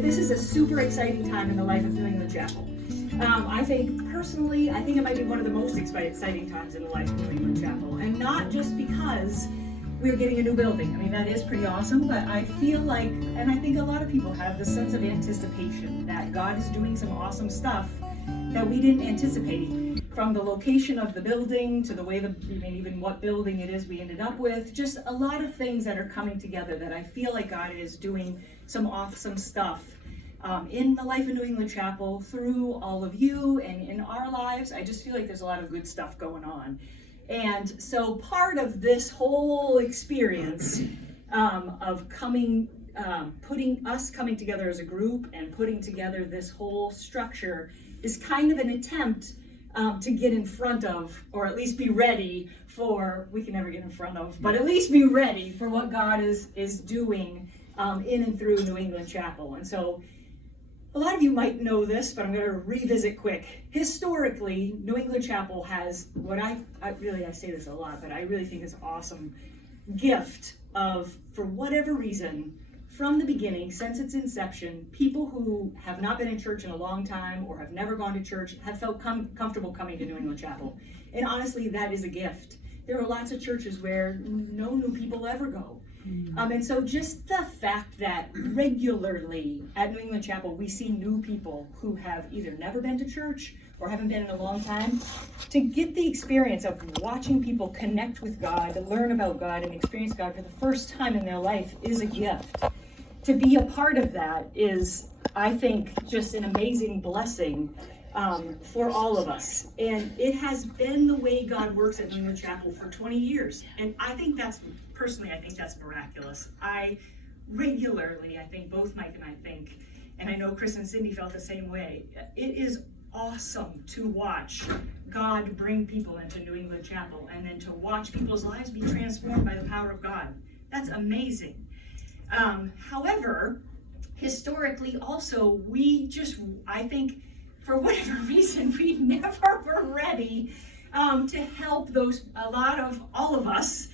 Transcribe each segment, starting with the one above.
that this is a super exciting time in the life of New England Chapel. I think personally, I think it might be one of the most exciting times in the life of New England Chapel, and not just because we're getting a new building. I mean, that is pretty awesome, but I feel like, and I think a lot of people have the sense of anticipation that God is doing some awesome stuff that we didn't anticipate, from the location of the building to the way even what building it is we ended up with, just a lot of things that are coming together that I feel like God is doing some awesome stuff in the life of New England Chapel through all of you and in our lives. I just feel like there's a lot of good stuff going on. And so part of this whole experience of coming together as a group and putting together this whole structure is kind of an attempt to get in front of, or at least be ready for, we can never get in front of, but at least be ready for what God is doing in and through New England Chapel. And so a lot of you might know this, but I'm going to revisit quick. Historically, New England Chapel has what I say this a lot, but I really think is awesome gift of, for whatever reason, from the beginning, since its inception, people who have not been in church in a long time or have never gone to church have felt comfortable coming to New England Chapel. And honestly, that is a gift. There are lots of churches where no new people ever go. And so just the fact that regularly at New England Chapel, we see new people who have either never been to church or haven't been in a long time, to get the experience of watching people connect with God, to learn about God and experience God for the first time in their life is a gift. To be a part of that is, I think, just an amazing blessing for all of us. And it has been the way God works at New England Chapel for 20 years. And I think that's miraculous. I think both Mike and I think, and I know Chris and Cindy felt the same way, it is awesome to watch God bring people into New England Chapel and then to watch people's lives be transformed by the power of God. That's amazing. However, historically also, I think, for whatever reason, we never were ready to help all of us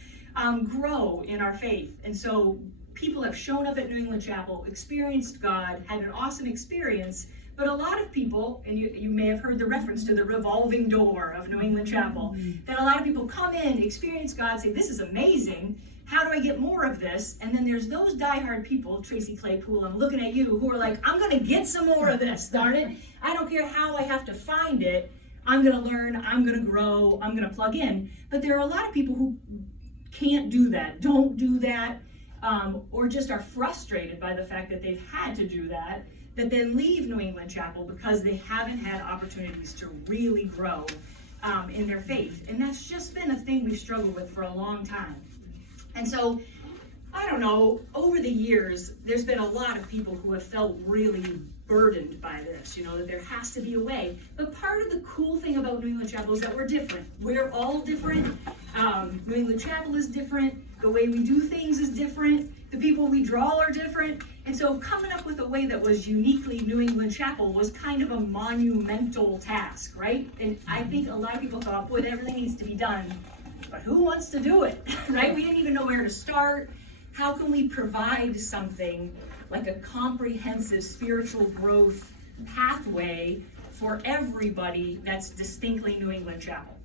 grow in our faith. And so people have shown up at New England Chapel, experienced God, had an awesome experience, but a lot of people, and you may have heard the reference to the revolving door of New England Chapel, that a lot of people come in, experience God, say, this is amazing, how do I get more of this? And then there's those diehard people, Tracy Claypool, I'm looking at you, who are like, I'm gonna get some more of this, darn it. I don't care how I have to find it. I'm gonna learn, I'm gonna grow, I'm gonna plug in. But there are a lot of people who can't do that, don't do that, or just are frustrated by the fact that they've had to do that then leave New England Chapel because they haven't had opportunities to really grow in their faith. And that's just been a thing we've struggled with for a long time. And so, I don't know, over the years, there's been a lot of people who have felt really burdened by this, that there has to be a way. But part of the cool thing about New England Chapel is that we're different. We're all different. New England Chapel is different. The way we do things is different. The people we draw are different. And so coming up with a way that was uniquely New England Chapel was kind of a monumental task, right? And I think a lot of people thought, boy, everything needs to be done. But who wants to do it, right? We didn't even know where to start. How can we provide something like a comprehensive spiritual growth pathway for everybody that's distinctly New England Chapel,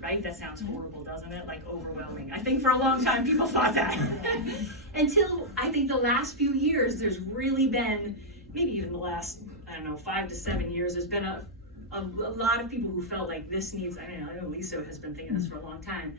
right? That sounds horrible, doesn't it? Like overwhelming. I think for a long time people thought that. Until I think the last few years, there's really been, maybe even the last, 5 to 7 years, there's been a lot of people who felt like this needs, I know Lisa has been thinking this for a long time,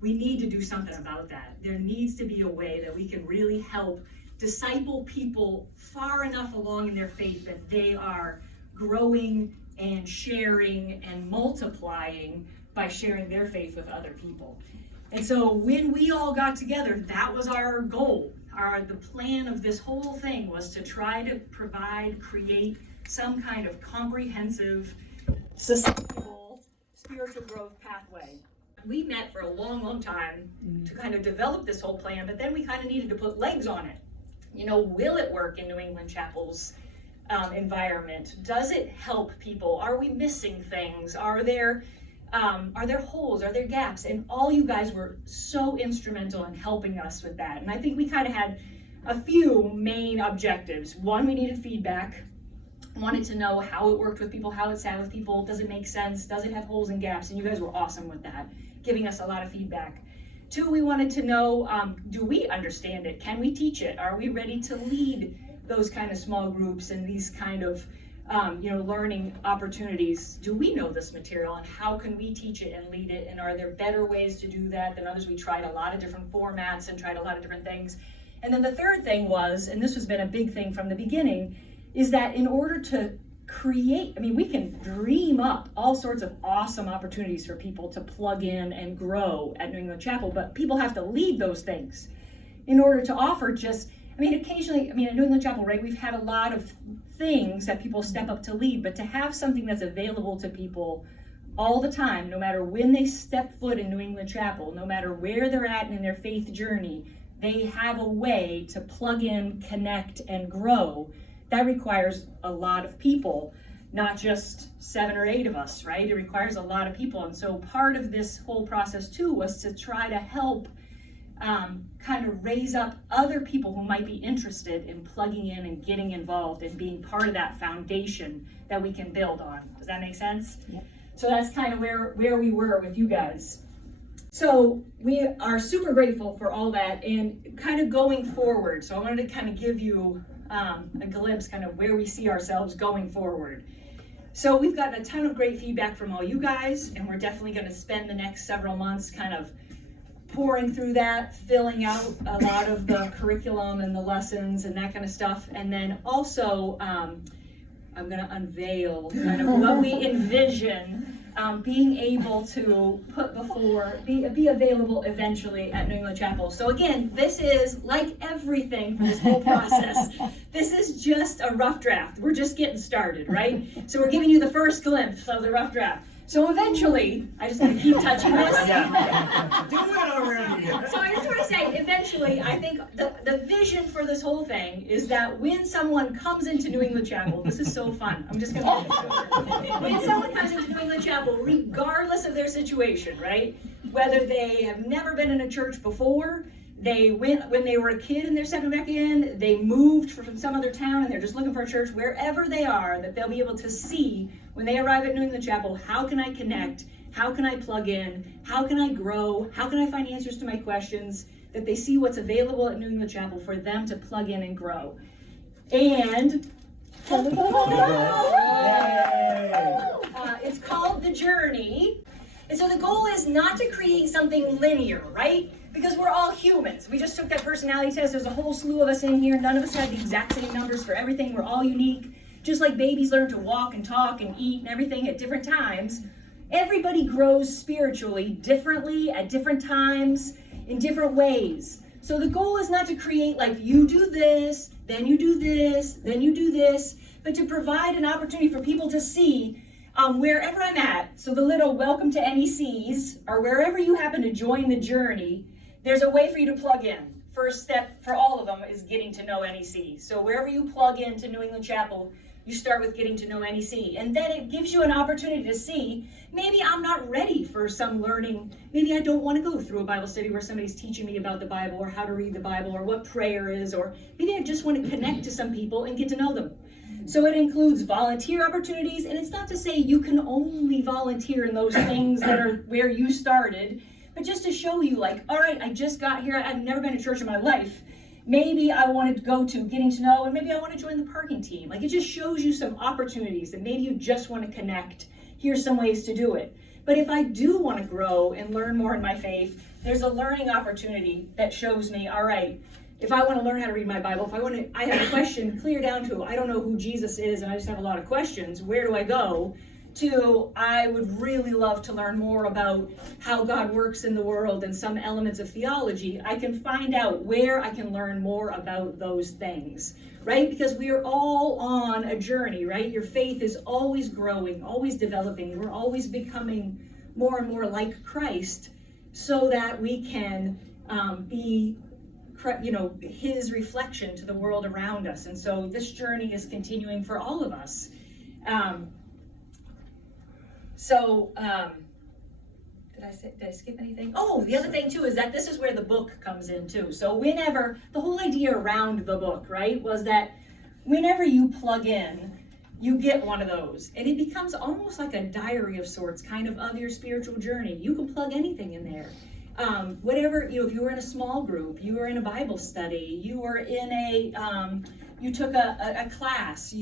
we need to do something about that. There needs to be a way that we can really help disciple people far enough along in their faith that they are growing and sharing and multiplying by sharing their faith with other people. And so when we all got together, that was our goal. The plan of this whole thing was to try to create some kind of comprehensive, sustainable spiritual growth pathway. We met for a long, long time to kind of develop this whole plan, but then we kind of needed to put legs on it. Will it work in New England Chapel's environment? Does it help people? Are we missing things? Are there holes? Are there gaps? And all you guys were so instrumental in helping us with that. And I think we kind of had a few main objectives. One, we needed feedback. Wanted to know how it worked with people, how it sat with people, does it make sense, does it have holes and gaps, and you guys were awesome with that, giving us a lot of feedback. Two, we wanted to know, do we understand it? Can we teach it? Are we ready to lead those kind of small groups and these kind of learning opportunities? Do we know this material, and how can we teach it and lead it? And are there better ways to do that than others? We tried a lot of different formats and tried a lot of different things. And then the third thing was, and this has been a big thing from the beginning, is that in order to create, we can dream up all sorts of awesome opportunities for people to plug in and grow at New England Chapel, but people have to lead those things in order to offer occasionally, at New England Chapel, right, we've had a lot of things that people step up to lead, but to have something that's available to people all the time, no matter when they step foot in New England Chapel, no matter where they're at in their faith journey, they have a way to plug in, connect, and grow. That requires a lot of people, not just 7 or 8 of us, right? It requires a lot of people. And so part of this whole process too was to try to help kind of raise up other people who might be interested in plugging in and getting involved and being part of that foundation that we can build on. Does that make sense? Yeah. So that's kind of where we were with you guys. So we are super grateful for all that, and kind of going forward. So I wanted to kind of give you a glimpse kind of where we see ourselves going forward. So we've gotten a ton of great feedback from all you guys, and we're definitely going to spend the next several months kind of pouring through that, filling out a lot of the curriculum and the lessons and that kind of stuff. And then also I'm going to unveil kind of what we envision being able to put before, be available eventually at New England Chapel. So again, this is like everything for this whole process. This is just a rough draft. We're just getting started, right? So we're giving you the first glimpse of the rough draft. So eventually, I just want to keep touching this. Do it already. So I just want to say, eventually, I think the vision for this whole thing is that when someone comes into New England Chapel, this is so fun. I'm just going to when someone comes into New England Chapel, regardless of their situation, right? Whether they have never been in a church before, they went when they were a kid and they're stepping back in, they moved from some other town and they're just looking for a church, wherever they are, that they'll be able to see when they arrive at New England Chapel, how can I connect? How can I plug in? How can I grow? How can I find answers to my questions? That they see what's available at New England Chapel for them to plug in and grow. And it's called The Journey. And so the goal is not to create something linear, right? Because we're all humans. We just took that personality test. There's a whole slew of us in here. None of us had the exact same numbers for everything. We're all unique. Just like babies learn to walk and talk and eat and everything at different times, everybody grows spiritually differently at different times in different ways. So the goal is not to create like you do this, then you do this, then you do this, but to provide an opportunity for people to see wherever I'm at. So the little welcome to NECs, or wherever you happen to join the journey, there's a way for you to plug in. First step for all of them is getting to know NEC. So wherever you plug into New England Chapel, you start with getting to know NEC. And then it gives you an opportunity to see, maybe I'm not ready for some learning. Maybe I don't want to go through a Bible study where somebody's teaching me about the Bible or how to read the Bible or what prayer is, or maybe I just want to connect to some people and get to know them. So it includes volunteer opportunities, and it's not to say you can only volunteer in those things that are where you started, but just to show you like, all right, I just got here, I've never been to church in my life. Maybe I want to go to getting to know, and maybe I want to join the parking team. Like it just shows you some opportunities that maybe you just want to connect. Here's some ways to do it. But if I do want to grow and learn more in my faith, there's a learning opportunity that shows me, all right, if I want to learn how to read my Bible, I have a question clear down to, I don't know who Jesus is and I just have a lot of questions, where do I go? To, I would really love to learn more about how God works in the world and some elements of theology. I can find out where I can learn more about those things, right? Because we are all on a journey, right? Your faith is always growing, always developing. We're always becoming more and more like Christ so that we can be his reflection to the world around us. And so this journey is continuing for all of us. Did did I skip anything? Oh, the other thing too is that this is where the book comes in too. So whenever, the whole idea around the book, right, was that whenever you plug in, you get one of those. And it becomes almost like a diary of sorts, kind of your spiritual journey. You can plug anything in there. Whatever, if you were in a small group, you were in a Bible study, you were in you took a class,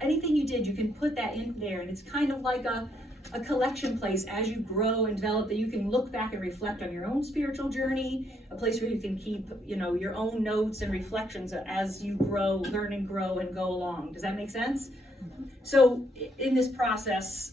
anything you did, you can put that in there. And it's kind of like a collection place as you grow and develop, that you can look back and reflect on your own spiritual journey, a place where you can keep, your own notes and reflections as you grow, learn and grow and go along. Does that make sense? So in this process,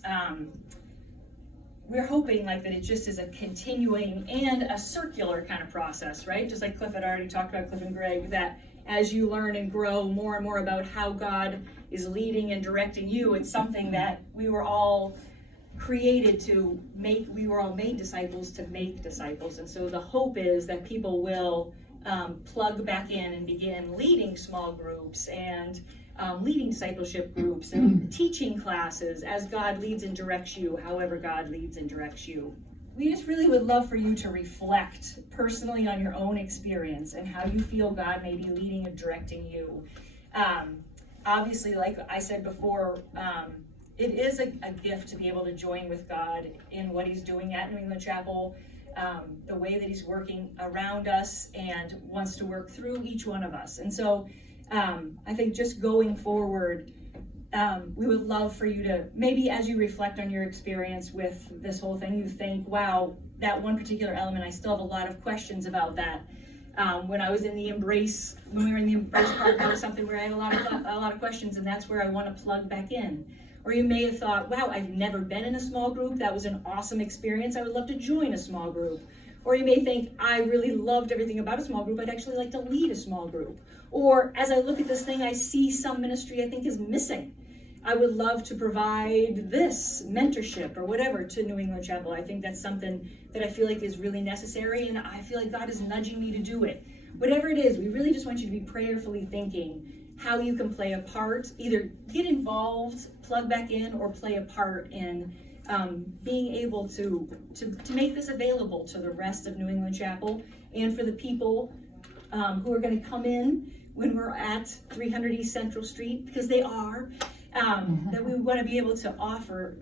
we're hoping that it just is a continuing and a circular kind of process, right? Just like Cliff had already talked about, Cliff and Greg, that as you learn and grow more and more about how God is leading and directing you, it's something that we were all created to make. We were all made disciples to make disciples. And so the hope is that people will plug back in and begin leading small groups and leading discipleship groups and teaching classes as God leads and directs you, however God leads and directs you. We just really would love for you to reflect personally on your own experience and how you feel God may be leading and directing you. Obviously, like I said before, it is a gift to be able to join with God in what he's doing at New England Chapel, the way that he's working around us and wants to work through each one of us. And so I think just going forward, we would love for you to, maybe as you reflect on your experience with this whole thing, you think, wow, that one particular element, I still have a lot of questions about that. When I was in the Embrace, when we were in the Embrace part, that was something where I had a lot of questions, and that's where I want to plug back in. Or you may have thought, wow, I've never been in a small group. That was an awesome experience. I would love to join a small group. Or you may think, I really loved everything about a small group. I'd actually like to lead a small group. Or as I look at this thing, I see some ministry I think is missing. I would love to provide this mentorship or whatever to New England Chapel. I think that's something that I feel like is really necessary, and I feel like God is nudging me to do it. Whatever it is, we really just want you to be prayerfully thinking how you can play a part, either get involved, plug back in, or play a part in being able to make this available to the rest of New England Chapel, and for the people who are going to come in when we're at 300 East Central Street, because they are, that we want to be able to offer,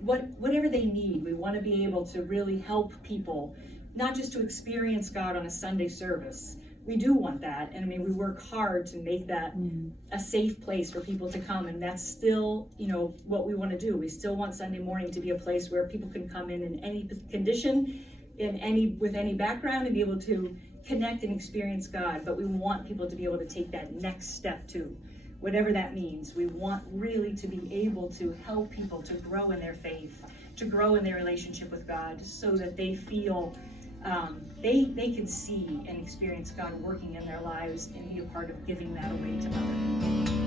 whatever they need. We want to be able to really help people, not just to experience God on a Sunday service. We do want that, and we work hard to make that a safe place for people to come, and that's still, what we want to do. We still want Sunday morning to be a place where people can come in any condition, with any background, and be able to connect and experience God. But we want people to be able to take that next step too, whatever that means. We want really to be able to help people to grow in their faith, to grow in their relationship with God, so that they feel they can see and experience God working in their lives and be a part of giving that away to others.